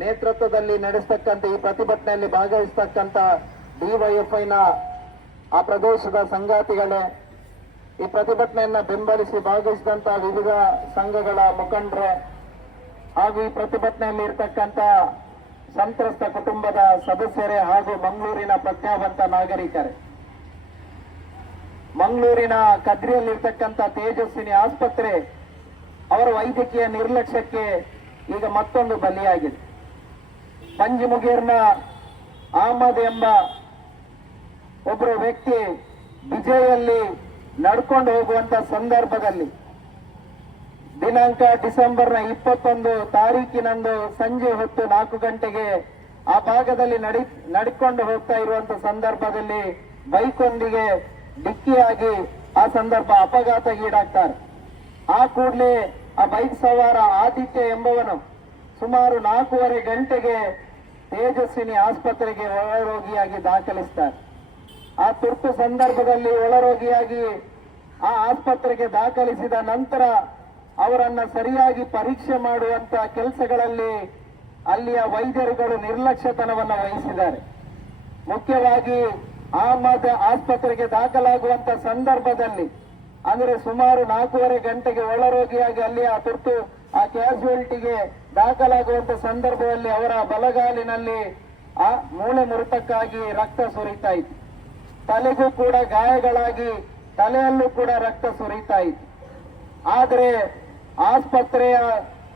ನೇತೃತ್ವದಲ್ಲಿ ನಡೆಸತಕ್ಕಂಥ ಈ ಪ್ರತಿಭಟನೆಯಲ್ಲಿ ಭಾಗವಹಿಸತಕ್ಕಂಥ ಡಿವೈಎಫ್ಐನ ಆ ಪ್ರದೇಶದ ಸಂಗಾತಿಗಳೇ, ಈ ಪ್ರತಿಭಟನೆಯನ್ನ ಬೆಂಬಲಿಸಿ ಭಾಗವಹಿಸಿದಂತ ವಿವಿಧ ಸಂಘಗಳ ಮುಖಂಡರೇ ಹಾಗೂ ಈ ಪ್ರತಿಭಟನೆಯಲ್ಲಿ ಇರತಕ್ಕಂಥ ಸಂತ್ರಸ್ತ ಕುಟುಂಬದ ಸದಸ್ಯರೇ ಹಾಗೂ ಮಂಗಳೂರಿನ ಪ್ರಜ್ಞಾವಂತ ನಾಗರಿಕರೇ, ಮಂಗಳೂರಿನ ಕದ್ರಿಯಲ್ಲಿರ್ತಕ್ಕಂಥ ತೇಜಸ್ವಿನಿ ಆಸ್ಪತ್ರೆ ಅವರ ವೈದ್ಯಕೀಯ ನಿರ್ಲಕ್ಷ್ಯಕ್ಕೆ ಈಗ ಮತ್ತೊಂದು ಬಲಿಯಾಗಿದೆ. ಪಂಜಿಮುಗೇರ್ನ ಅಹಮದ್ ಎಂಬ ಒಬ್ಬರು ವ್ಯಕ್ತಿ ವಿಜಯಲ್ಲಿ ನಡ್ಕೊಂಡು ಹೋಗುವಂತ ಸಂದರ್ಭದಲ್ಲಿ ದಿನಾಂಕ ಡಿಸೆಂಬರ್ನ 21 ತಾರೀಕಿನಂದು ಸಂಜೆ ಹೊತ್ತು 4 ಗಂಟೆಗೆ ಆ ಭಾಗದಲ್ಲಿ ನಡ್ಕೊಂಡು ಹೋಗ್ತಾ ಇರುವಂತ ಸಂದರ್ಭದಲ್ಲಿ ಬೈಕ್ನೊಂದಿಗೆ ಡಿಕ್ಕಿಯಾಗಿ ಆ ಸಂದರ್ಭ ಅಪಘಾತಗೀಡಾಗ್ತಾರೆ. ಆ ಕೂಡಲೇ ಆ ಬೈಕ್ ಸವಾರ ಆದಿತ್ಯ ಎಂಬವನು ಸುಮಾರು 4:30 ಗಂಟೆಗೆ ತೇಜಸ್ವಿನಿ ಆಸ್ಪತ್ರೆಗೆ ಒಳರೋಗಿಯಾಗಿ ದಾಖಲಿಸ್ತಾರೆ. ಆ ತುರ್ತು ಸಂದರ್ಭದಲ್ಲಿ ಒಳರೋಗಿಯಾಗಿ ಆ ಆಸ್ಪತ್ರೆಗೆ ದಾಖಲಿಸಿದ ನಂತರ ಅವರನ್ನ ಸರಿಯಾಗಿ ಪರೀಕ್ಷೆ ಮಾಡುವಂತ ಕೆಲಸಗಳಲ್ಲಿ ಅಲ್ಲಿಯ ವೈದ್ಯರುಗಳು ನಿರ್ಲಕ್ಷ್ಯತನವನ್ನು ವಹಿಸಿದ್ದಾರೆ. ಮುಖ್ಯವಾಗಿ ಅಹಮದ್ ಆಸ್ಪತ್ರೆಗೆ ದಾಖಲಾಗುವಂತ ಸಂದರ್ಭದಲ್ಲಿ ಅಂದ್ರೆ ಸುಮಾರು 4:30 ಗಂಟೆಗೆ ಒಳರೋಗಿಯಾಗಿ ಅಲ್ಲಿಯ ತುರ್ತು ಆ ಕ್ಯಾಶುಯಾಲಿಟಿಗೆ ದಾಖಲಾಗುವಂತ ಸಂದರ್ಭದಲ್ಲಿ ಅವರ ಬಲಗಾಲಿನಲ್ಲಿ ಆ ಮೂಳೆ ಮುರಿತಕ್ಕಾಗಿ ರಕ್ತ ಸುರಿತಾ ಇತ್ತು. ತಲೆಗೂ ಕೂಡ ಗಾಯಗಳಾಗಿ ತಲೆಯಲ್ಲೂ ಕೂಡ ರಕ್ತ ಸುರಿತಾ ಇತ್ತು. ಆದರೆ ಆಸ್ಪತ್ರೆಯ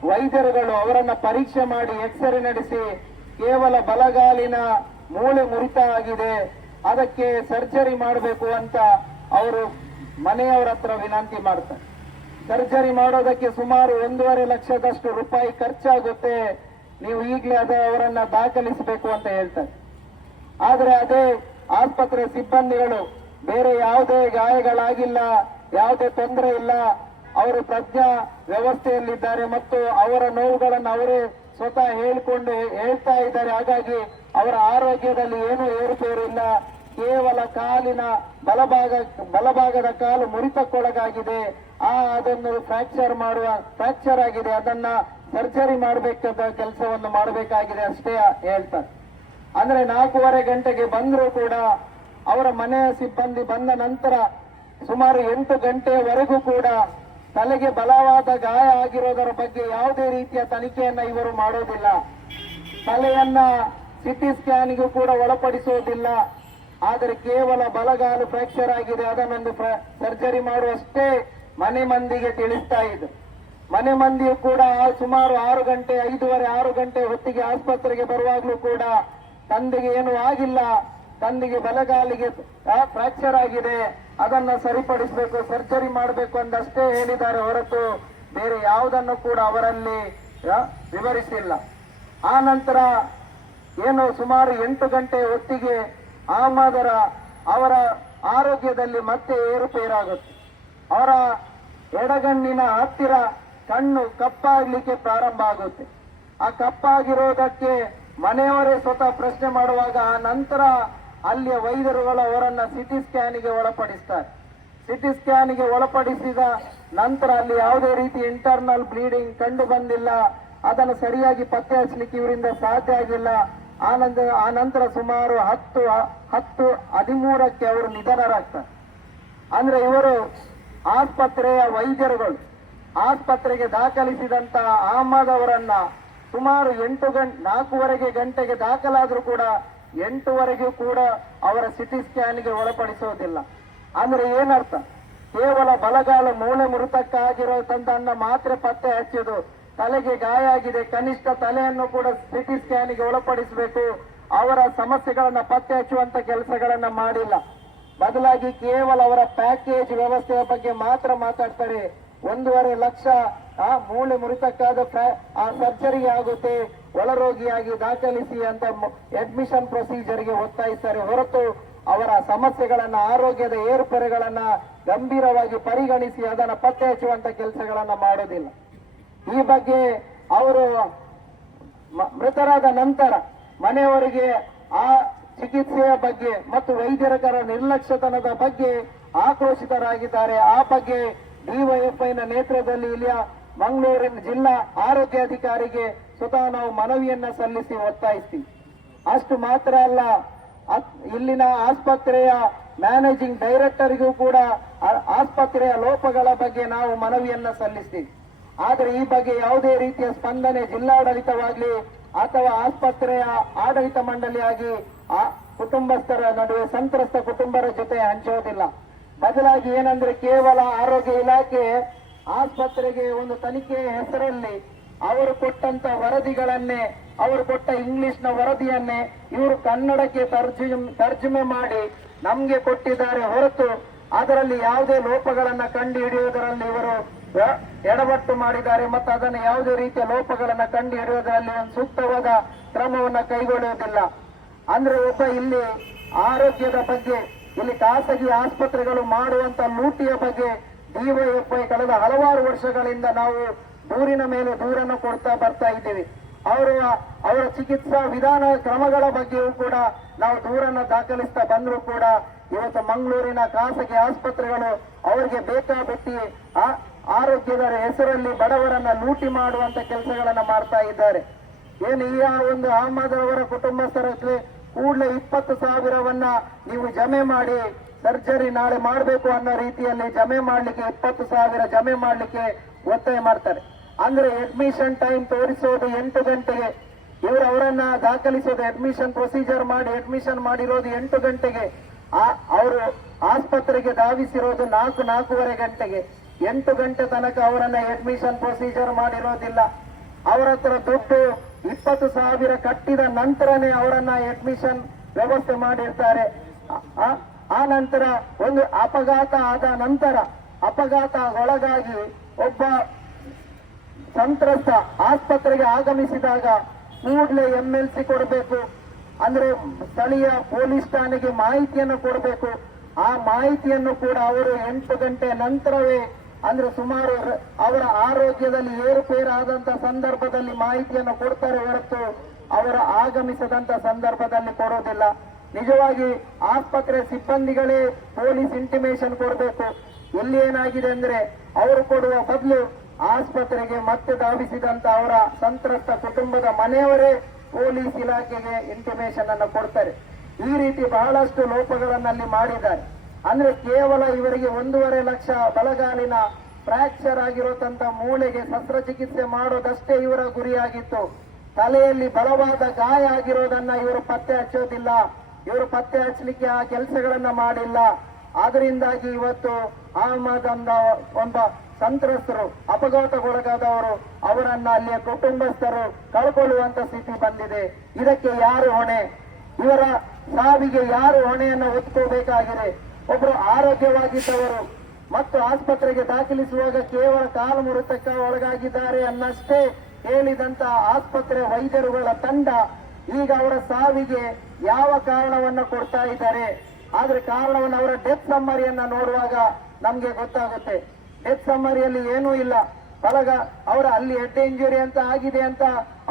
ವೈದ್ಯರುಗಳು ಅವರನ್ನ ಪರೀಕ್ಷೆ ಮಾಡಿ ಎಕ್ಸ್ರೇ ನಡೆಸಿ ಕೇವಲ ಬಲಗಾಲಿನ ಮೂಳೆ ಮುರಿತ ಆಗಿದೆ, ಅದಕ್ಕೆ ಸರ್ಜರಿ ಮಾಡಬೇಕು ಅಂತ ಅವರು ಮನೆಯವರ ಹತ್ರ ವಿನಂತಿ ಮಾಡ್ತಾರೆ. ಸರ್ಜರಿ ಮಾಡೋದಕ್ಕೆ ಸುಮಾರು 1.5 ಲಕ್ಷದಷ್ಟು ರೂಪಾಯಿ ಖರ್ಚಾಗುತ್ತೆ, ನೀವು ಈಗಲೇ ಅವರನ್ನ ದಾಖಲಿಸಬೇಕು ಅಂತ ಹೇಳ್ತಾರೆ. ಆದ್ರೆ ಅದೇ ಆಸ್ಪತ್ರೆ ಸಿಬ್ಬಂದಿಗಳು ಬೇರೆ ಯಾವುದೇ ಗಾಯಗಳಾಗಿಲ್ಲ, ಯಾವುದೇ ತೊಂದರೆ ಇಲ್ಲ, ಅವರು ಪ್ರಜ್ಞಾ ವ್ಯವಸ್ಥೆಯಲ್ಲಿದ್ದಾರೆ ಮತ್ತು ಅವರ ನೋವುಗಳನ್ನು ಅವರೇ ಸ್ವತಃ ಹೇಳ್ತಾ ಇದ್ದಾರೆ. ಹಾಗಾಗಿ ಅವರ ಆರೋಗ್ಯದಲ್ಲಿ ಏನೂ ಏರುಪೇರು ಇಲ್ಲ, ಕೇವಲ ಕಾಲಿನ ಬಲಭಾಗದ ಕಾಲು ಮುರಿತಕ್ಕೊಳಗಾಗಿದೆ, ಅದನ್ನು ಫ್ರಾಕ್ಚರ್ ಆಗಿದೆ, ಅದನ್ನ ಸರ್ಜರಿ ಮಾಡಬೇಕಾದ ಕೆಲಸವನ್ನು ಮಾಡಬೇಕಾಗಿದೆ ಅಷ್ಟೇ ಹೇಳ್ತಾರೆ. ಅಂದ್ರೆ 4:30 ಗಂಟೆಗೆ ಬಂದರೂ ಕೂಡ ಅವರ ಮನೆಯ ಸಿಬ್ಬಂದಿ ಬಂದ ನಂತರ ಸುಮಾರು 8 ಗಂಟೆಯವರೆಗೂ ಕೂಡ ತಲೆಗೆ ಬಲವಾದ ಗಾಯ ಆಗಿರೋದರ ಬಗ್ಗೆ ಯಾವುದೇ ರೀತಿಯ ತನಿಖೆಯನ್ನ ಇವರು ಮಾಡೋದಿಲ್ಲ. ತಲೆಯನ್ನ ಸಿಟಿ ಸ್ಕ್ಯಾನ್ಗೂ ಕೂಡ ಒಳಪಡಿಸೋದಿಲ್ಲ. ಆದರೆ ಕೇವಲ ಬಲಗಾಲು ಫ್ರಾಕ್ಚರ್ ಆಗಿದೆ, ಅದನ್ನೊಂದು ಸರ್ಜರಿ ಮಾಡುವಷ್ಟೇ ಮನೆ ಮಂದಿಗೆ ತಿಳಿಸ್ತಾ ಇದೆ. ಮನೆ ಮಂದಿಯು ಕೂಡ ಸುಮಾರು 6 ಗಂಟೆ 5:30 ಗಂಟೆ ಹೊತ್ತಿಗೆ ಆಸ್ಪತ್ರೆಗೆ ಬರುವಾಗಲೂ ಕೂಡ ತಂದೆಗೆ ಏನೂ ಆಗಿಲ್ಲ, ತಂದೆಗೆ ಬಲಗಾಲಿಗೆ ಫ್ರಾಕ್ಚರ್ ಆಗಿದೆ, ಅದನ್ನ ಸರಿಪಡಿಸಬೇಕು, ಸರ್ಜರಿ ಮಾಡಬೇಕು ಅಂದಷ್ಟೇ ಹೇಳಿದ್ದಾರೆ ಹೊರತು ಬೇರೆ ಯಾವುದನ್ನು ಕೂಡ ಅವರಲ್ಲಿ ವಿವರಿಸಿಲ್ಲ. ಆ ನಂತರ ಏನು ಸುಮಾರು 8 ಗಂಟೆ ಹೊತ್ತಿಗೆ ಅವರ ಆರೋಗ್ಯದಲ್ಲಿ ಮತ್ತೆ ಏರುಪೇರಾಗುತ್ತೆ. ಅವರ ಎಡಗಣ್ಣಿನ ಹತ್ತಿರ ಕಣ್ಣು ಕಪ್ಪಾಗ್ಲಿಕ್ಕೆ ಪ್ರಾರಂಭ ಆಗುತ್ತೆ. ಆ ಕಪ್ಪಾಗಿರೋದಕ್ಕೆ ಮನೆಯವರೇ ಸ್ವತಃ ಪ್ರಶ್ನೆ ಮಾಡುವಾಗ ಆ ನಂತರ ಅಲ್ಲಿಯ ವೈದ್ಯರುಗಳು ಅವರನ್ನ ಸಿಟಿ ಸ್ಕ್ಯಾನಿಗೆ ಒಳಪಡಿಸ್ತಾರೆ. ಸಿಟಿ ಸ್ಕ್ಯಾನಿಗೆ ಒಳಪಡಿಸಿದ ನಂತರ ಅಲ್ಲಿ ಯಾವುದೇ ರೀತಿ ಇಂಟರ್ನಲ್ ಬ್ಲೀಡಿಂಗ್ ಕಂಡು ಬಂದಿಲ್ಲ, ಅದನ್ನು ಸರಿಯಾಗಿ ಪತ್ತೆ ಹಚ್ಚಲಿಕ್ಕೆ ಇವರಿಂದ ಸಾಧ್ಯ ಆಗಿಲ್ಲ. ಆ ನಂತರ ಸುಮಾರು 10:13ಕ್ಕೆ ಅವರು ನಿಧನರಾಗ್ತಾರೆ. ಅಂದ್ರೆ ಇವರು ಆಸ್ಪತ್ರೆಯ ವೈದ್ಯರುಗಳು ಆಸ್ಪತ್ರೆಗೆ ದಾಖಲಿಸಿದಂತ ಅಹಮದ್ ಅವರನ್ನ ಸುಮಾರು 4:15 ಗಂಟೆಗೆ ದಾಖಲಾದ್ರೂ ಕೂಡ 8:00ವರೆಗೂ ಕೂಡ ಅವರ ಸಿಟಿ ಸ್ಕ್ಯಾನ್ಗೆ ಒಳಪಡಿಸೋದಿಲ್ಲ. ಅಂದ್ರೆ ಏನರ್ಥ? ಕೇವಲ ಬಲಗಾಲು ಮೂಳೆ ಮುರಿತಕ್ಕಾಗಿರೋದನ್ನ ಮಾತ್ರ ಪತ್ತೆ ಹಚ್ಚೋದು, ತಲೆಗೆ ಗಾಯ ಆಗಿದೆ, ಕನಿಷ್ಠ ತಲೆಯನ್ನು ಕೂಡ ಸಿಟಿ ಸ್ಕ್ಯಾನ್ಗೆ ಒಳಪಡಿಸಬೇಕು, ಅವರ ಸಮಸ್ಯೆಗಳನ್ನ ಪತ್ತೆ ಹಚ್ಚುವಂತ ಕೆಲಸಗಳನ್ನ ಮಾಡಿಲ್ಲ. ಬದಲಾಗಿ ಕೇವಲ ಅವರ ಪ್ಯಾಕೇಜ್ ವ್ಯವಸ್ಥೆಯ ಬಗ್ಗೆ ಮಾತ್ರ ಮಾತಾಡ್ತಾರೆ. 1.5 ಲಕ್ಷ ಮೂಳೆ ಮುರಿತಕ್ಕಾದ ಸರ್ಜರಿ ಆಗುತ್ತೆ, ಒಳರೋಗಿಯಾಗಿ ದಾಖಲಿಸಿ ಅಂತ ಅಡ್ಮಿಷನ್ ಪ್ರೊಸೀಜರ್ಗೆ ಒತ್ತಾಯಿಸ್ತಾರೆ ಹೊರತು ಅವರ ಸಮಸ್ಯೆಗಳನ್ನ, ಆರೋಗ್ಯದ ಏರುಪೇರುಗಳನ್ನ ಗಂಭೀರವಾಗಿ ಪರಿಗಣಿಸಿ ಅದನ್ನ ಪತ್ತೆ ಹಚ್ಚುವಂತ ಕೆಲಸಗಳನ್ನ ಮಾಡೋದಿಲ್ಲ. ಈ ಬಗ್ಗೆ ಅವರು ಮೃತರಾದ ನಂತರ ಮನೆಯವರಿಗೆ ಆ ಚಿಕಿತ್ಸೆಯ ಬಗ್ಗೆ ಮತ್ತು ವೈದ್ಯರ ನಿರ್ಲಕ್ಷ್ಯತನದ ಬಗ್ಗೆ ಆಕ್ರೋಶಿತರಾಗಿದ್ದಾರೆ. ಆ ಬಗ್ಗೆ ಡಿವೈಎಫ್ಐನ ನೇತೃತ್ವದಲ್ಲಿ ಇಲ್ಲಿಯ ಮಂಗಳೂರಿನ ಜಿಲ್ಲಾ ಆರೋಗ್ಯಾಧಿಕಾರಿಗೆ ಸ್ವತಃ ನಾವು ಮನವಿಯನ್ನ ಸಲ್ಲಿಸಿ ಒತ್ತಾಯಿಸ್ತೀವಿ. ಅಷ್ಟು ಮಾತ್ರ ಅಲ್ಲ, ಇಲ್ಲಿನ ಆಸ್ಪತ್ರೆಯ ಮ್ಯಾನೇಜಿಂಗ್ ಡೈರೆಕ್ಟರ್ಗೂ ಕೂಡ ಆಸ್ಪತ್ರೆಯ ಲೋಪಗಳ ಬಗ್ಗೆ ನಾವು ಮನವಿಯನ್ನ ಸಲ್ಲಿಸ್ತೀವಿ. ಆದರೆ ಈ ಬಗ್ಗೆ ಯಾವುದೇ ರೀತಿಯ ಸ್ಪಂದನೆ ಜಿಲ್ಲಾಡಳಿತವಾಗಲಿ ಅಥವಾ ಆಸ್ಪತ್ರೆಯ ಆಡಳಿತ ಮಂಡಳಿಯಾಗಿ ಆ ಕುಟುಂಬಸ್ಥರ ನಡುವೆ ಸಂತ್ರಸ್ತ ಕುಟುಂಬರ ಜೊತೆ ಹಂಚೋದಿಲ್ಲ. ಬದಲಾಗಿ ಏನಂದ್ರೆ ಕೇವಲ ಆರೋಗ್ಯ ಇಲಾಖೆ ಆಸ್ಪತ್ರೆಗೆ ಒಂದು ತನಿಖೆಯ ಹೆಸರಲ್ಲಿ ಅವರು ಕೊಟ್ಟಂತ ವರದಿಗಳನ್ನೇ, ಅವರು ಕೊಟ್ಟ ಇಂಗ್ಲಿಷ್ನ ವರದಿಯನ್ನೇ ಇವರು ಕನ್ನಡಕ್ಕೆ ತರ್ಜುಮೆ ಮಾಡಿ ನಮ್ಗೆ ಕೊಟ್ಟಿದ್ದಾರೆ ಹೊರತು ಅದರಲ್ಲಿ ಯಾವುದೇ ಲೋಪಗಳನ್ನ ಕಂಡು ಹಿಡಿಯುವುದರಲ್ಲಿ ಇವರು ಎಡವಟ್ಟು ಮಾಡಿದ್ದಾರೆ ಮತ್ತು ಅದನ್ನು ಯಾವುದೇ ರೀತಿಯ ಲೋಪಗಳನ್ನ ಕಂಡು ಹಿಡಿಯುವುದರಲ್ಲಿ ಒಂದು ಸೂಕ್ತವಾದ ಕ್ರಮವನ್ನ ಕೈಗೊಳ್ಳುವುದಿಲ್ಲ. ಅಂದ್ರೆ ಒಬ್ಬ ಇಲ್ಲಿ ಆರೋಗ್ಯದ ಬಗ್ಗೆ, ಇಲ್ಲಿ ಖಾಸಗಿ ಆಸ್ಪತ್ರೆಗಳು ಮಾಡುವಂತ ಲೂಟಿಯ ಬಗ್ಗೆ ಡಿವೈಎಫ್ಐ ಕಳೆದ ಹಲವಾರು ವರ್ಷಗಳಿಂದ ನಾವು ದೂರಿನ ಮೇಲೆ ದೂರನ್ನು ಕೊಡ್ತಾ ಬರ್ತಾ ಇದ್ದೀವಿ. ಅವರ ಚಿಕಿತ್ಸಾ ವಿಧಾನ ಕ್ರಮಗಳ ಬಗ್ಗೆಯೂ ಕೂಡ ನಾವು ದೂರನ್ನು ದಾಖಲಿಸ್ತಾ ಬಂದರೂ ಕೂಡ ಇವತ್ತು ಮಂಗಳೂರಿನ ಖಾಸಗಿ ಆಸ್ಪತ್ರೆಗಳು ಅವರಿಗೆ ಬೇಕಾಬಿಟ್ಟಿ ಆರೋಗ್ಯದ ಹೆಸರಲ್ಲಿ ಬಡವರನ್ನ ಲೂಟಿ ಮಾಡುವಂತ ಕೆಲಸಗಳನ್ನ ಮಾಡ್ತಾ ಇದ್ದಾರೆ. ಏನು ಈ ಒಂದು ಅಹಮದ್ ಅವರ ಕುಟುಂಬಸ್ಥರಿಗೆ ಕೂಡಲೇ 20,000ವನ್ನ ನೀವು ಜಮೆ ಮಾಡಿ ಸರ್ಜರಿ ನಾಳೆ ಮಾಡಬೇಕು ಅನ್ನೋ ರೀತಿಯಲ್ಲಿ ಜಮೆ ಮಾಡ್ಲಿಕ್ಕೆ 20,000 ಜಮೆ ಮಾಡ್ಲಿಕ್ಕೆ ಒತ್ತಾಯ ಮಾಡ್ತಾರೆ. ಅಂದ್ರೆ ಅಡ್ಮಿಷನ್ ಟೈಮ್ ತೋರಿಸೋದು 8 ಗಂಟೆಗೆ, ಇವರು ಅವರನ್ನ ದಾಖಲಿಸೋದು ಅಡ್ಮಿಷನ್ ಪ್ರೊಸೀಜರ್ ಮಾಡಿ ಅಡ್ಮಿಷನ್ ಮಾಡಿರೋದು 8 ಗಂಟೆಗೆ, ಅವರು ಆಸ್ಪತ್ರೆಗೆ ಧಾವಿಸಿರೋದು 4-4:30 ಗಂಟೆಗೆ. 8 ಗಂಟೆ ತನಕ ಅವರನ್ನ ಅಡ್ಮಿಷನ್ ಪ್ರೊಸೀಜರ್ ಮಾಡಿರೋದಿಲ್ಲ. ಅವರ ಹತ್ರ ದುಡ್ಡು 20,000 ಕಟ್ಟಿದ ನಂತರನೇ ಅವರನ್ನ ಅಡ್ಮಿಷನ್ ವ್ಯವಸ್ಥೆ ಮಾಡಿರ್ತಾರೆ. ಆ ನಂತರ ಒಂದು ಅಪಘಾತ ಆದ ನಂತರ ಅಪಘಾತ ಒಳಗಾಗಿ ಒಬ್ಬ ಸಂತ್ರಸ್ತ ಆಸ್ಪತ್ರೆಗೆ ಆಗಮಿಸಿದಾಗ ಕೂಡಲೇ MLC ಕೊಡಬೇಕು, ಅಂದ್ರೆ ಸ್ಥಳೀಯ ಪೊಲೀಸ್ ಠಾಣೆಗೆ ಮಾಹಿತಿಯನ್ನು ಕೊಡಬೇಕು. ಆ ಮಾಹಿತಿಯನ್ನು ಕೂಡ ಅವರು 8 ಗಂಟೆ ನಂತರವೇ, ಅಂದ್ರೆ ಸುಮಾರು ಅವರ ಆರೋಗ್ಯದಲ್ಲಿ ಏರುಪೇರಾದಂತ ಸಂದರ್ಭದಲ್ಲಿ ಮಾಹಿತಿಯನ್ನು ಕೊಡ್ತಾರೆ ಹೊರತು ಅವರ ಆಗಮಿಸದಂತ ಸಂದರ್ಭದಲ್ಲಿ ಕೊಡೋದಿಲ್ಲ. ನಿಜವಾಗಿ ಆಸ್ಪತ್ರೆ ಸಿಬ್ಬಂದಿಗಳೇ ಪೊಲೀಸ್ ಇಂಟಿಮೇಷನ್ ಕೊಡಬೇಕು. ಇಲ್ಲಿ ಏನಾಗಿದೆ ಅಂದ್ರೆ ಅವರು ಕೊಡುವ ಬದಲು ಆಸ್ಪತ್ರೆಗೆ ಮತ್ತೆ ಧಾವಿಸಿದಂತ ಅವರ ಸಂತ್ರಸ್ತ ಕುಟುಂಬದ ಮನೆಯವರೇ ಪೊಲೀಸ್ ಇಲಾಖೆಗೆ ಇಂಟಿಮೇಷನ್ ಅನ್ನು ಕೊಡ್ತಾರೆ. ಈ ರೀತಿ ಬಹಳಷ್ಟು ಲೋಪಗಳನ್ನಲ್ಲಿ ಮಾಡಿದ್ದಾರೆ. ಅಂದ್ರೆ ಕೇವಲ ಇವರಿಗೆ 1.5 ಲಕ್ಷ ಬಲಗಾಲಿನ ಫ್ರಾಕ್ಚರ್ ಆಗಿರೋತಂತ ಮೂಳೆಗೆ ಶಸ್ತ್ರಚಿಕಿತ್ಸೆ ಮಾಡೋದಷ್ಟೇ ಇವರ ಗುರಿಯಾಗಿತ್ತು. ತಲೆಯಲ್ಲಿ ಬಲವಾದ ಗಾಯ ಆಗಿರೋದನ್ನ ಇವರು ಪತ್ತೆ ಹಚ್ಚೋದಿಲ್ಲ. ಇವರು ಪತ್ತೆ ಹಚ್ಚಲಿಕ್ಕೆ ಆ ಕೆಲಸಗಳನ್ನ ಮಾಡಿಲ್ಲ. ಆದ್ರಿಂದಾಗಿ ಇವತ್ತು ಅಹಮದ್ ಅಂದ ಒಬ್ಬ ಸಂತ್ರಸ್ತರು, ಅಪಘಾತಕ್ಕೊಳಗಾದವರು, ಅವರನ್ನ ಅಲ್ಲಿಯ ಕುಟುಂಬಸ್ಥರು ಕಳ್ಕೊಳ್ಳುವಂತ ಸ್ಥಿತಿ ಬಂದಿದೆ. ಇದಕ್ಕೆ ಯಾರು ಹೊಣೆ? ಇವರ ಸಾವಿಗೆ ಯಾರು ಹೊಣೆಯನ್ನು ಹೊತ್ಕೋಬೇಕಾಗಿದೆ? ಒಬ್ರು ಆರೋಗ್ಯವಾಗಿದ್ದವರು ಮತ್ತು ಆಸ್ಪತ್ರೆಗೆ ದಾಖಲಿಸುವಾಗ ಕೇವಲ ಕಾಲು ಮುರಿತಕ್ಕೆ ಒಳಗಾಗಿದ್ದಾರೆ ಅನ್ನಷ್ಟೇ ಹೇಳಿದಂತ ಆಸ್ಪತ್ರೆ ವೈದ್ಯರುಗಳ ತಂಡ ಈಗ ಅವರ ಸಾವಿಗೆ ಯಾವ ಕಾರಣವನ್ನ ಕೊಡ್ತಾ ಇದ್ದಾರೆ? ಆದ್ರೆ ಕಾರಣವನ್ನು ಅವರ ಡೆತ್ ಸಮ್ಮರಿಯನ್ನ ನೋಡುವಾಗ ನಮ್ಗೆ ಗೊತ್ತಾಗುತ್ತೆ. ಡೆತ್ ಸಮ್ಮರಿಯಲ್ಲಿ ಏನೂ ಇಲ್ಲ. ಅವರ ಅಲ್ಲಿ ಹೆಡ್ ಇಂಜುರಿ ಅಂತ ಆಗಿದೆ ಅಂತ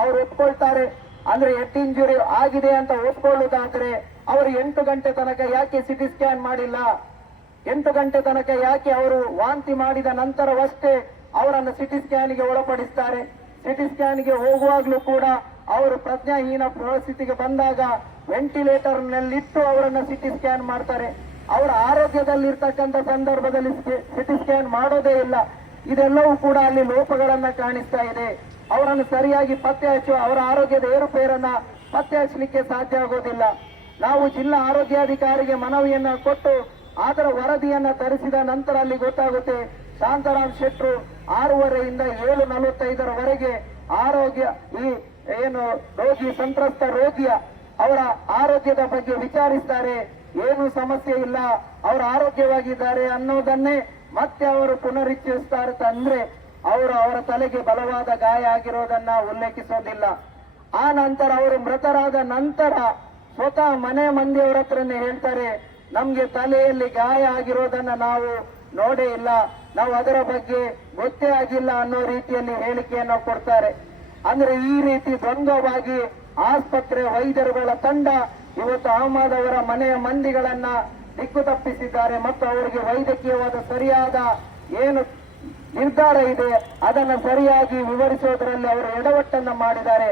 ಅವ್ರು ಒಪ್ಕೊಳ್ತಾರೆ. ಅಂದ್ರೆ ಹೆಡ್ ಇಂಜುರಿ ಆಗಿದೆ ಅಂತ ಒಪ್ಕೊಳ್ಳುವುದಾದ್ರೆ ಅವರು 8 ಗಂಟೆ ತನಕ ಯಾಕೆ ಸಿಟಿ ಸ್ಕ್ಯಾನ್ ಮಾಡಿಲ್ಲ? 8 ಗಂಟೆ ತನಕ ಯಾಕೆ ಅವರು ವಾಂತಿ ಮಾಡಿದ ನಂತರವಷ್ಟೇ ಅವರನ್ನು ಸಿಟಿ ಸ್ಕ್ಯಾನ್ಗೆ ಒಳಪಡಿಸ್ತಾರೆ? ಸಿಟಿ ಸ್ಕ್ಯಾನ್ಗೆ ಹೋಗುವಾಗ್ಲೂ ಕೂಡ ಅವರು ಪ್ರಜ್ಞಾಹೀನ ಪರಿಸ್ಥಿತಿಗೆ ಬಂದಾಗ ವೆಂಟಿಲೇಟರ್ ನಲ್ಲಿಟ್ಟು ಅವರನ್ನ ಸಿಟಿ ಸ್ಕ್ಯಾನ್ ಮಾಡ್ತಾರೆ. ಅವರ ಆರೋಗ್ಯದಲ್ಲಿರ್ತಕ್ಕಂಥ ಸಂದರ್ಭದಲ್ಲಿ ಸಿಟಿ ಸ್ಕ್ಯಾನ್ ಮಾಡೋದೇ ಇಲ್ಲ. ಇದೆಲ್ಲವೂ ಕೂಡ ಅಲ್ಲಿ ಲೋಪಗಳನ್ನ ಕಾಣಿಸ್ತಾ ಇದೆ. ಅವರನ್ನು ಸರಿಯಾಗಿ ಪತ್ತೆ ಹಚ್ಚುವ, ಅವರ ಆರೋಗ್ಯದ ಏರುಪೇರನ್ನ ಪತ್ತೆ ಹಚ್ಚಲಿಕ್ಕೆ ಸಾಧ್ಯ ಆಗೋದಿಲ್ಲ. ನಾವು ಜಿಲ್ಲಾ ಆರೋಗ್ಯಾಧಿಕಾರಿಗೆ ಮನವಿಯನ್ನ ಕೊಟ್ಟು ಅದರ ವರದಿಯನ್ನ ತರಿಸಿದ ನಂತರ ಅಲ್ಲಿ ಗೊತ್ತಾಗುತ್ತೆ ಶಾಂತಾರಾಮ್ ಶೆಟ್ರು 6:30ಯಿಂದ 7:45 ಆರೋಗ್ಯ ಈ ಏನು ರೋಗಿ ಸಂತ್ರಸ್ತ ರೋಗಿಯ ಅವರ ಆರೋಗ್ಯದ ಬಗ್ಗೆ ವಿಚಾರಿಸ್ತಾರೆ. ಏನು ಸಮಸ್ಯೆ ಇಲ್ಲ, ಅವರು ಆರೋಗ್ಯವಾಗಿದ್ದಾರೆ ಅನ್ನೋದನ್ನೇ ಮತ್ತೆ ಅವರು ಪುನರುಚ್ಚರಿಸ್ತಾರೆ. ಅಂದ್ರೆ ಅವರ ತಲೆಗೆ ಬಲವಾದ ಗಾಯ ಆಗಿರೋದನ್ನ ಉಲ್ಲೇಖಿಸೋದಿಲ್ಲ. ಆ ನಂತರ ಅವರು ಮೃತರಾದ ನಂತರ ಸ್ವತಃ ಮನೆ ಮಂದಿಯವರ ಹತ್ರನೇ ಹೇಳ್ತಾರೆ, ನಮ್ಗೆ ತಲೆಯಲ್ಲಿ ಗಾಯ ಆಗಿರೋದನ್ನ ನಾವು ನೋಡೇ ಇಲ್ಲ, ನಾವು ಅದರ ಬಗ್ಗೆ ಗೊತ್ತೇ ಆಗಿಲ್ಲ ಅನ್ನೋ ರೀತಿಯಲ್ಲಿ ಹೇಳಿಕೆಯನ್ನು ಕೊಡ್ತಾರೆ. ಅಂದ್ರೆ ಈ ರೀತಿ ದ್ವಂದ್ವವಾಗಿ ಆಸ್ಪತ್ರೆ ವೈದ್ಯರುಗಳ ತಂಡ ಇವತ್ತು ಅಹಮದ್ ಅವರ ಮನೆಯ ಮಂದಿಗಳನ್ನ ದಿಕ್ಕು ತಪ್ಪಿಸಿದ್ದಾರೆ ಮತ್ತು ಅವರಿಗೆ ವೈದ್ಯಕೀಯವಾದ ಸರಿಯಾದ ಏನು ನಿರ್ಧಾರ ಇದೆ ಅದನ್ನು ಸರಿಯಾಗಿ ವಿವರಿಸೋದ್ರಲ್ಲಿ ಅವರು ಎಡವಟ್ಟನ್ನ ಮಾಡಿದ್ದಾರೆ.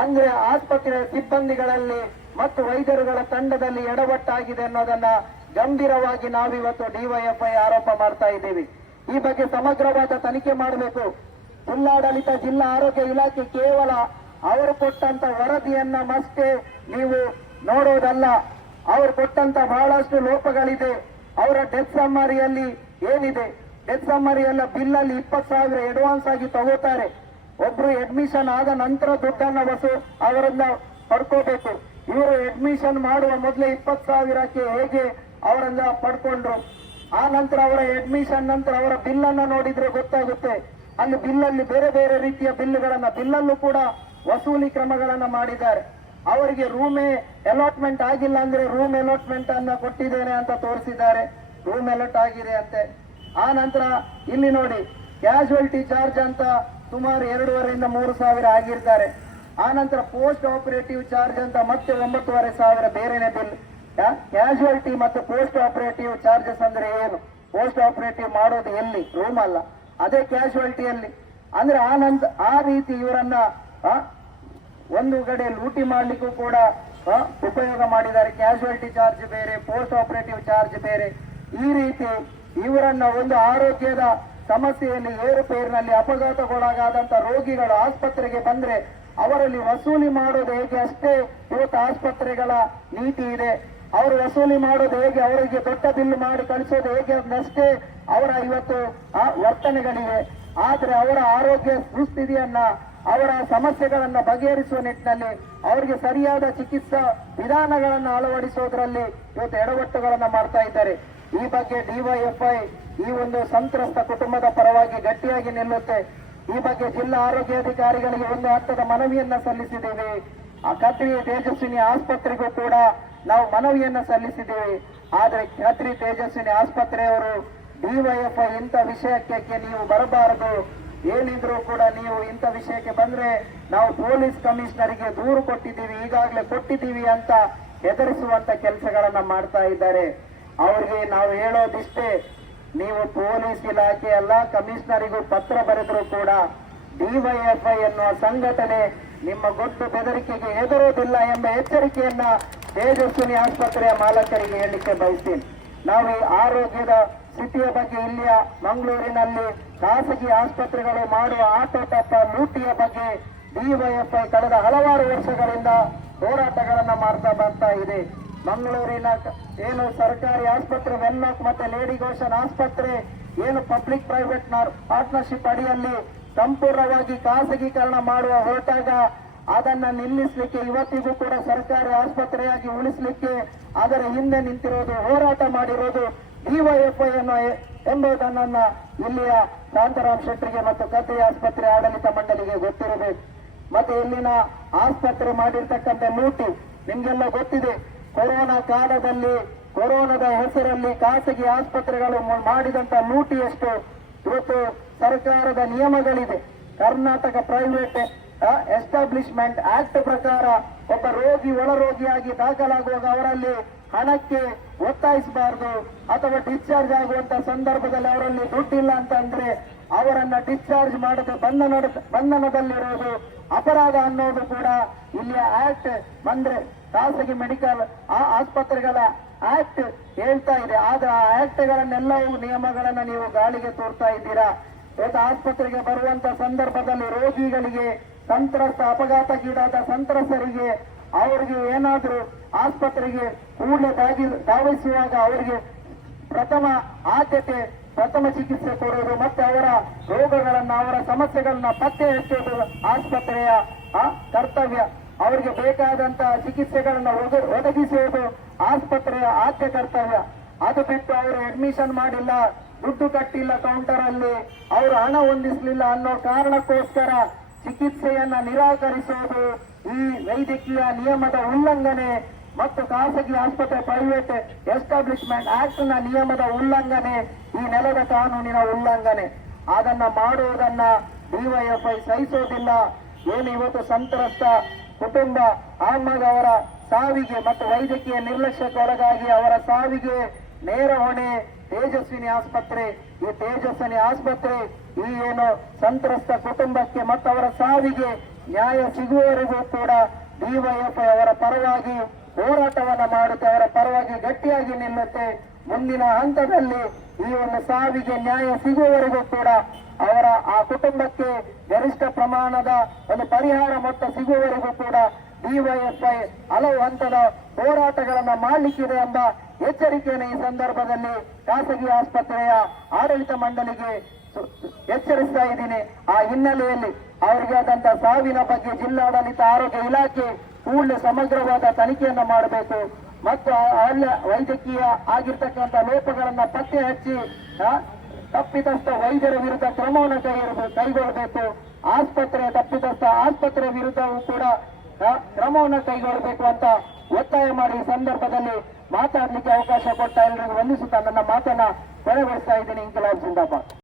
ಅಂದ್ರೆ ಆಸ್ಪತ್ರೆಯ ಸಿಬ್ಬಂದಿಗಳಲ್ಲಿ ಮತ್ತು ವೈದ್ಯರುಗಳ ತಂಡದಲ್ಲಿ ಎಡವಟ್ಟಾಗಿದೆ ಅನ್ನೋದನ್ನ ಗಂಭೀರವಾಗಿ ನಾವಿವತ್ತು ಡಿವೈಎಫ್ಐ ಆರೋಪ ಮಾಡ್ತಾ ಇದ್ದೀವಿ. ಈ ಬಗ್ಗೆ ಸಮಗ್ರವಾದ ತನಿಖೆ ಮಾಡಬೇಕು. ಜಿಲ್ಲಾಡಳಿತ, ಜಿಲ್ಲಾ ಆರೋಗ್ಯ ಇಲಾಖೆ ಕೇವಲ ಅವರು ಕೊಟ್ಟಂತ ವರದಿಯನ್ನ ಮಷ್ಟೇ ನೀವು ನೋಡೋದಲ್ಲ. ಅವರು ಕೊಟ್ಟಂತ ಬಹಳಷ್ಟು ಲೋಪಗಳಿದೆ. ಅವರ ಡೆತ್ ಸಮ್ಮರಿಯಲ್ಲಿ ಏನಿದೆ, ಡೆತ್ ಸಮ್ಮರಿಯಲ್ಲ ಬಿಲ್ಲಲ್ಲಿ 20,000 ಅಡ್ವಾನ್ಸ್ ಆಗಿ ತಗೋತಾರೆ. ಒಬ್ರು ಅಡ್ಮಿಷನ್ ಆದ ನಂತರ ದುಡ್ಡನ್ನ ಅವರನ್ನ ಪಡ್ಕೋಬೇಕು. ಇವರು ಅಡ್ಮಿಷನ್ ಮಾಡುವ ಮೊದಲೇ 20,000ಕ್ಕೆ ಹೇಗೆ ಅವರನ್ನ ಪಡ್ಕೊಂಡ್ರು. ಆ ನಂತರ ಅವರ ಅಡ್ಮಿಷನ್ ನಂತರ ಅವರ ಬಿಲ್ ಅನ್ನ ನೋಡಿದ್ರೆ ಗೊತ್ತಾಗುತ್ತೆ. ಅಲ್ಲಿ ಬಿಲ್ಲಲ್ಲಿ ಬೇರೆ ಬೇರೆ ರೀತಿಯ ಬಿಲ್ಲಲ್ಲೂ ಕೂಡ ವಸೂಲಿ ಕ್ರಮಗಳನ್ನ ಮಾಡಿದ್ದಾರೆ. ಅವರಿಗೆ ರೂಮೇ ಅಲಾಟ್ಮೆಂಟ್ ಆಗಿಲ್ಲ ಅಂದ್ರೆ ರೂಮ್ ಅಲಾಟ್ಮೆಂಟ್ ಅನ್ನ ಕೊಟ್ಟಿದ್ದೇನೆ ಅಂತ ತೋರಿಸಿದ್ದಾರೆ, ರೂಮ್ ಅಲಾಟ್ ಆಗಿದೆ ಅಂತೆ. ಆ ನಂತರ ಇಲ್ಲಿ ನೋಡಿ ಕ್ಯಾಶುಯಾಲಿಟಿ ಚಾರ್ಜ್ ಅಂತ ಸುಮಾರು 2,500 - 3,000 ಆಗಿರ್ತಾರೆ. ಆ ನಂತರ ಪೋಸ್ಟ್ ಆಪರೇಟಿವ್ ಚಾರ್ಜ್ ಅಂತ ಮತ್ತೆ 9,500 ಬೇರೆನೆ ಬಿಲ್. ಕ್ಯಾಶುಯಾಲಿಟಿ ಮತ್ತು ಪೋಸ್ಟ್ ಆಪರೇಟಿವ್ ಚಾರ್ಜಸ್ ಅಂದ್ರೆ ಏನು? ಪೋಸ್ಟ್ ಆಪರೇಟಿವ್ ಮಾಡೋದು ಎಲ್ಲಿ? ರೂಮ್ ಅಲ್ಲ, ಅದೇ ಕ್ಯಾಶುಯಾಲಿಟಿಯಲ್ಲಿ. ಅಂದ್ರೆ ಆ ರೀತಿ ಇವರನ್ನ ಒಂದು ಕಡೆ ಲೂಟಿ ಮಾಡ್ಲಿಕ್ಕೂ ಕೂಡ ಉಪಯೋಗ ಮಾಡಿದ್ದಾರೆ. ಕ್ಯಾಶುಯಾಲಿಟಿ ಚಾರ್ಜ್ ಬೇರೆ, ಪೋಸ್ಟ್ ಆಪರೇಟಿವ್ ಚಾರ್ಜ್ ಬೇರೆ. ಈ ರೀತಿ ಇವರನ್ನ ಒಂದು ಆರೋಗ್ಯದ ಸಮಸ್ಯೆಯಲ್ಲಿ ಏರುಪೇರಿನಲ್ಲಿ ಅಪಘಾತಗೊಳಗಾದಂತ ರೋಗಿಗಳು ಆಸ್ಪತ್ರೆಗೆ ಬಂದ್ರೆ ಅವರಲ್ಲಿ ವಸೂಲಿ ಮಾಡೋದು ಹೇಗೆ ಅಷ್ಟೇ ಇವತ್ತು ಆಸ್ಪತ್ರೆಗಳ ನೀತಿ ಇದೆ. ಅವರು ವಸೂಲಿ ಮಾಡೋದು ಹೇಗೆ, ಅವರಿಗೆ ದೊಡ್ಡ ಬಿಲ್ ಮಾಡಿ ಕಳಿಸೋದು ಹೇಗೆ ಅನ್ನಷ್ಟೇ ಅವರ ಇವತ್ತು ವರ್ತನೆಗಳಿವೆ. ಆದ್ರೆ ಅವರ ಆರೋಗ್ಯ ದುಸ್ಥಿತಿಯನ್ನ, ಅವರ ಸಮಸ್ಯೆಗಳನ್ನ ಬಗೆಹರಿಸುವ ನಿಟ್ಟಿನಲ್ಲಿ ಅವರಿಗೆ ಸರಿಯಾದ ಚಿಕಿತ್ಸಾ ವಿಧಾನಗಳನ್ನ ಅಳವಡಿಸೋದ್ರಲ್ಲಿ ಇವತ್ತು ಎಡವಟ್ಟುಗಳನ್ನ ಮಾಡ್ತಾ ಇದ್ದಾರೆ. ಈ ಬಗ್ಗೆ ಡಿವೈಎಫ್ಐ ಈ ಒಂದು ಸಂತ್ರಸ್ತ ಕುಟುಂಬದ ಪರವಾಗಿ ಗಟ್ಟಿಯಾಗಿ ನಿಲ್ಲುತ್ತೆ. ಈ ಬಗ್ಗೆ ಜಿಲ್ಲಾ ಆರೋಗ್ಯಾಧಿಕಾರಿಗಳಿಗೆ ಒಂದು ಹಂತದ ಮನವಿಯನ್ನ ಸಲ್ಲಿಸಿದ್ದೇವೆ. ಆ ಕತ್ರಿ ತೇಜಸ್ವಿನಿ ಆಸ್ಪತ್ರೆಗೂ ಕೂಡ ನಾವು ಮನವಿಯನ್ನ ಸಲ್ಲಿಸಿದ್ದೇವೆ. ಆದ್ರೆ ಕತ್ರಿ ತೇಜಸ್ವಿನಿ ಆಸ್ಪತ್ರೆಯವರು ಡಿವೈಎಫ್ಐ ಇಂಥ ವಿಷಯಕ್ಕೆ ನೀವು ಬರಬಾರದು, ಏನಿದ್ರು ಕೂಡ ನೀವು ಇಂಥ ವಿಷಯಕ್ಕೆ ಬಂದ್ರೆ ನಾವು ಪೊಲೀಸ್ ಕಮಿಷನರಿಗೆ ದೂರು ಕೊಟ್ಟಿದ್ದೀವಿ, ಈಗಾಗಲೇ ಕೊಟ್ಟಿದ್ದೀವಿ ಅಂತ ಹೆದರಿಸುವಂತ ಕೆಲಸಗಳನ್ನ ಮಾಡ್ತಾ ಇದ್ದಾರೆ. ಅವ್ರಿಗೆ ನಾವು ಹೇಳೋದಿಷ್ಟೇ, ನೀವು ಪೊಲೀಸ್ ಇಲಾಖೆ ಎಲ್ಲ ಕಮಿಷನರಿಗೂ ಪತ್ರ ಬರೆದ್ರು ಕೂಡ ಡಿವೈಎಫ್ಐ ಎನ್ನುವ ಸಂಘಟನೆ ನಿಮ್ಮ ಗೊತ್ತು ಬೆದರಿಕೆಗೆ ಹೆದರೋದಿಲ್ಲ ಎಂಬ ಎಚ್ಚರಿಕೆಯನ್ನ ತೇಜಸ್ವಿನಿ ಆಸ್ಪತ್ರೆಯ ಮಾಲಕರಿಗೆ ಹೇಳಲಿಕ್ಕೆ ಬಯಸ್ತೀನಿ. ನಾವು ಈ ಆರೋಗ್ಯದ ಸ್ಥಿತಿಯ ಬಗ್ಗೆ ಇಲ್ಲಿಯ ಮಂಗಳೂರಿನಲ್ಲಿ ಖಾಸಗಿ ಆಸ್ಪತ್ರೆಗಳು ಮಾಡುವ ಆಟೋಟಪ್ಪ ಲೂಟಿಯ ಬಗ್ಗೆ ಡಿವೈಎಫ್ಐ ಕಳೆದ ಹಲವಾರು ವರ್ಷಗಳಿಂದ ಹೋರಾಟಗಳನ್ನ ಮಾಡ್ತಾ ಬರ್ತಾ ಇದೆ. ಮಂಗಳೂರಿನ ಏನು ಸರ್ಕಾರಿ ಆಸ್ಪತ್ರೆ ವೆನ್ಲಾಕ್ ಮತ್ತೆ ಲೇಡಿ ಗೋಶನ್ ಆಸ್ಪತ್ರೆ ಏನು ಪಬ್ಲಿಕ್ ಪ್ರೈವೇಟ್ ಪಾರ್ಟ್ನರ್ಶಿಪ್ ಅಡಿಯಲ್ಲಿ ಸಂಪೂರ್ಣವಾಗಿ ಖಾಸಗೀಕರಣ ಮಾಡುವ ಹೊರಟಾಗ ಅದನ್ನ ನಿಲ್ಲಿಸಲಿಕ್ಕೆ ಇವತ್ತಿಗೂ ಕೂಡ ಸರ್ಕಾರಿ ಆಸ್ಪತ್ರೆಯಾಗಿ ಉಳಿಸಲಿಕ್ಕೆ ಅದರ ಹಿಂದೆ ನಿಂತಿರೋದು, ಹೋರಾಟ ಮಾಡಿರೋದು ಡಿವೈಎಫ್ಐ ಎಂಬುದನ್ನ ಇಲ್ಲಿಯ ಶಾಂತರಾಮ್ ಶೆಟ್ಟರಿಗೆ ಮತ್ತು ಕತ್ರಿ ಆಸ್ಪತ್ರೆ ಆಡಳಿತ ಮಂಡಳಿಗೆ ಗೊತ್ತಿರಬೇಕು. ಮತ್ತೆ ಇಲ್ಲಿನ ಆಸ್ಪತ್ರೆ ಮಾಡಿರ್ತಕ್ಕಂಥ ಲೂಟಿ ನಿಮ್ಗೆಲ್ಲ ಗೊತ್ತಿದೆ. ಕೊರೋನಾ ಕಾಲದಲ್ಲಿ ಕೊರೋನಾದ ಹೆಸರಲ್ಲಿ ಖಾಸಗಿ ಆಸ್ಪತ್ರೆಗಳು ಮಾಡಿದಂತ ಲೂಟಿ ಎಷ್ಟು. ಇವತ್ತು ಸರ್ಕಾರದ ನಿಯಮಗಳಿದೆ. ಕರ್ನಾಟಕ ಪ್ರೈವೇಟ್ ಎಸ್ಟಾಬ್ಲಿಷ್ಮೆಂಟ್ ಆಕ್ಟ್ ಪ್ರಕಾರ ಒಬ್ಬ ರೋಗಿ ಒಳರೋಗಿಯಾಗಿ ದಾಖಲಾಗುವಾಗ ಅವರಲ್ಲಿ ಹಣಕ್ಕೆ ಒತ್ತಾಯಿಸಬಾರದು, ಅಥವಾ ಡಿಸ್ಚಾರ್ಜ್ ಆಗುವಂತ ಸಂದರ್ಭದಲ್ಲಿ ಅವರಲ್ಲಿ ದುಡ್ಡಿಲ್ಲ ಅಂತಂದ್ರೆ ಅವರನ್ನ ಡಿಸ್ಚಾರ್ಜ್ ಮಾಡದೆ ಬಂಧನದಲ್ಲಿರೋದು ಅಪರಾಧ ಅನ್ನೋದು ಕೂಡ ಇಲ್ಲಿಯ ಆಕ್ಟ್ ಬಂದ್ರೆ ಖಾಸಗಿ ಮೆಡಿಕಲ್ ಆಸ್ಪತ್ರೆಗಳ ಆಕ್ಟ್ ಹೇಳ್ತಾ ಇದೆ. ಆದ್ರೆ ಆ ಆಕ್ಟ್ಗಳನ್ನೆಲ್ಲವೂ ನಿಯಮಗಳನ್ನ ನೀವು ಗಾಳಿಗೆ ತೋರ್ತಾ ಇದ್ದೀರಾ. ಇವತ್ತು ಆಸ್ಪತ್ರೆಗೆ ಬರುವಂತ ಸಂದರ್ಭದಲ್ಲಿ ರೋಗಿಗಳಿಗೆ, ಸಂತ್ರಸ್ತ ಅಪಘಾತಕ್ಕೀಡಾದ ಸಂತ್ರಸ್ತರಿಗೆ ಅವರಿಗೆ ಏನಾದ್ರೂ ಆಸ್ಪತ್ರೆಗೆ ಕೂಡಲೇ ಧಾವಿಸುವಾಗ ಅವರಿಗೆ ಪ್ರಥಮ ಆದ್ಯತೆ, ಪ್ರಥಮ ಚಿಕಿತ್ಸೆ ಕೊಡುವುದು ಮತ್ತೆ ಅವರ ರೋಗಗಳನ್ನ, ಅವರ ಸಮಸ್ಯೆಗಳನ್ನ ಪತ್ತೆ ಹಚ್ಚುವುದು ಆಸ್ಪತ್ರೆಯ ಕರ್ತವ್ಯ. ಅವರಿಗೆ ಬೇಕಾದಂತಹ ಚಿಕಿತ್ಸೆಗಳನ್ನ ಒದಗಿಸುವುದು ಆಸ್ಪತ್ರೆಯ ಆದ್ಯ ಕರ್ತವ್ಯ. ಅದು ಬಿಟ್ಟು ಅವರು ಅಡ್ಮಿಷನ್ ಮಾಡಿಲ್ಲ, ದುಡ್ಡು ಕಟ್ಟಿಲ್ಲ ಕೌಂಟರ್ ಅಲ್ಲಿ, ಅವರು ಹಣ ಹೊಂದಿಸಲಿಲ್ಲ ಅನ್ನೋ ಕಾರಣಕ್ಕೋಸ್ಕರ ಚಿಕಿತ್ಸೆಯನ್ನ ನಿರಾಕರಿಸುವುದು ಈ ವೈದ್ಯಕೀಯ ನಿಯಮದ ಉಲ್ಲಂಘನೆ ಮತ್ತು ಖಾಸಗಿ ಆಸ್ಪತ್ರೆ ಪ್ರೈವೇಟ್ ಎಸ್ಟಾಬ್ಲಿಷ್ಮೆಂಟ್ ಆಕ್ಟ್ ನ ನಿಯಮದ ಉಲ್ಲಂಘನೆ, ಈ ನೆಲದ ಕಾನೂನಿನ ಉಲ್ಲಂಘನೆ. ಅದನ್ನ ಮಾಡುವುದನ್ನ ಡಿವೈಎಫ್ಐ ಸಹಿಸೋದಿಲ್ಲ. ಏನು ಇವತ್ತು ಸಂತ್ರಸ್ತ ಕುಟುಂಬ ಅಹಮದ್ ಅವರ ಸಾವಿಗೆ ಮತ್ತು ವೈದ್ಯಕೀಯ ನಿರ್ಲಕ್ಷ್ಯಕ್ಕೊಳಗಾಗಿ ಅವರ ಸಾವಿಗೆ ನೇರ ಹೊಣೆ ತೇಜಸ್ವಿನಿ ಆಸ್ಪತ್ರೆ. ಈ ತೇಜಸ್ವಿನಿ ಆಸ್ಪತ್ರೆ ಈ ಏನು ಸಂತ್ರಸ್ತ ಕುಟುಂಬಕ್ಕೆ ಮತ್ತು ಅವರ ಸಾವಿಗೆ ನ್ಯಾಯ ಸಿಗುವವರೆಗೂ ಕೂಡ ಡಿವೈಎಫ್ಐ ಅವರ ಪರವಾಗಿ ಹೋರಾಟವನ್ನ ಮಾಡುತ್ತೆ, ಅವರ ಪರವಾಗಿ ಗಟ್ಟಿಯಾಗಿ ನಿಲ್ಲುತ್ತೆ. ಮುಂದಿನ ಹಂತದಲ್ಲಿ ಈ ಒಂದು ಸಾವಿಗೆ ನ್ಯಾಯ ಸಿಗುವವರೆಗೂ ಕೂಡ ಅವರ ಆ ಕುಟುಂಬಕ್ಕೆ ಗರಿಷ್ಠ ಪ್ರಮಾಣದ ಒಂದು ಪರಿಹಾರ ಮೊತ್ತ ಸಿಗುವವರೆಗೂ ಕೂಡ ಡಿವೈಎಫ್ಐ ಹಲವು ಹಂತದ ಹೋರಾಟಗಳನ್ನ ಮಾಡಲಿಕ್ಕಿದೆ ಎಂಬ ಎಚ್ಚರಿಕೆಯನ್ನು ಈ ಸಂದರ್ಭದಲ್ಲಿ ಖಾಸಗಿ ಆಸ್ಪತ್ರೆಯ ಆಡಳಿತ ಮಂಡಳಿಗೆ ಎಚ್ಚರಿಸ್ತಾ ಇದ್ದೀನಿ. ಆ ಹಿನ್ನೆಲೆಯಲ್ಲಿ ಅವರಿಗೆ ಆದಂತಹ ಸಾವಿನ ಬಗ್ಗೆ ಜಿಲ್ಲಾಡಳಿತ ಆರೋಗ್ಯ ಇಲಾಖೆ ಕೂಡಲೇ ಸಮಗ್ರವಾದ ತನಿಖೆಯನ್ನು ಮಾಡಬೇಕು ಮತ್ತು ಅಲ್ಲಿ ವೈದ್ಯಕೀಯ ಆಗಿರ್ತಕ್ಕಂಥ ಲೋಪಗಳನ್ನ ಪತ್ತೆ ಹಚ್ಚಿ ತಪ್ಪಿತಸ್ಥ ವೈದ್ಯರ ವಿರುದ್ಧ ಕ್ರಮವನ್ನು ಕೈಗೊಳ್ಳಬೇಕು. ತಪ್ಪಿತಸ್ಥ ಆಸ್ಪತ್ರೆ ವಿರುದ್ಧವೂ ಕೂಡ ಕ್ರಮವನ್ನು ಕೈಗೊಳ್ಳಬೇಕು ಅಂತ ಒತ್ತಾಯ ಮಾಡಿ ಈ ಸಂದರ್ಭದಲ್ಲಿ ಮಾತಾಡಲಿಕ್ಕೆ ಅವಕಾಶ ಕೊಟ್ಟ ಎಲ್ಲರಿಗೂ ವಂದಿಸುತ್ತಾ ನನ್ನ ಮಾತನ್ನ ಕೊನೆಗೊಳಿಸ್ತಾ ಇದ್ದೀನಿ. ಇಂಕಲಾಬ್ ಜಿಂದಾಬಾದ್.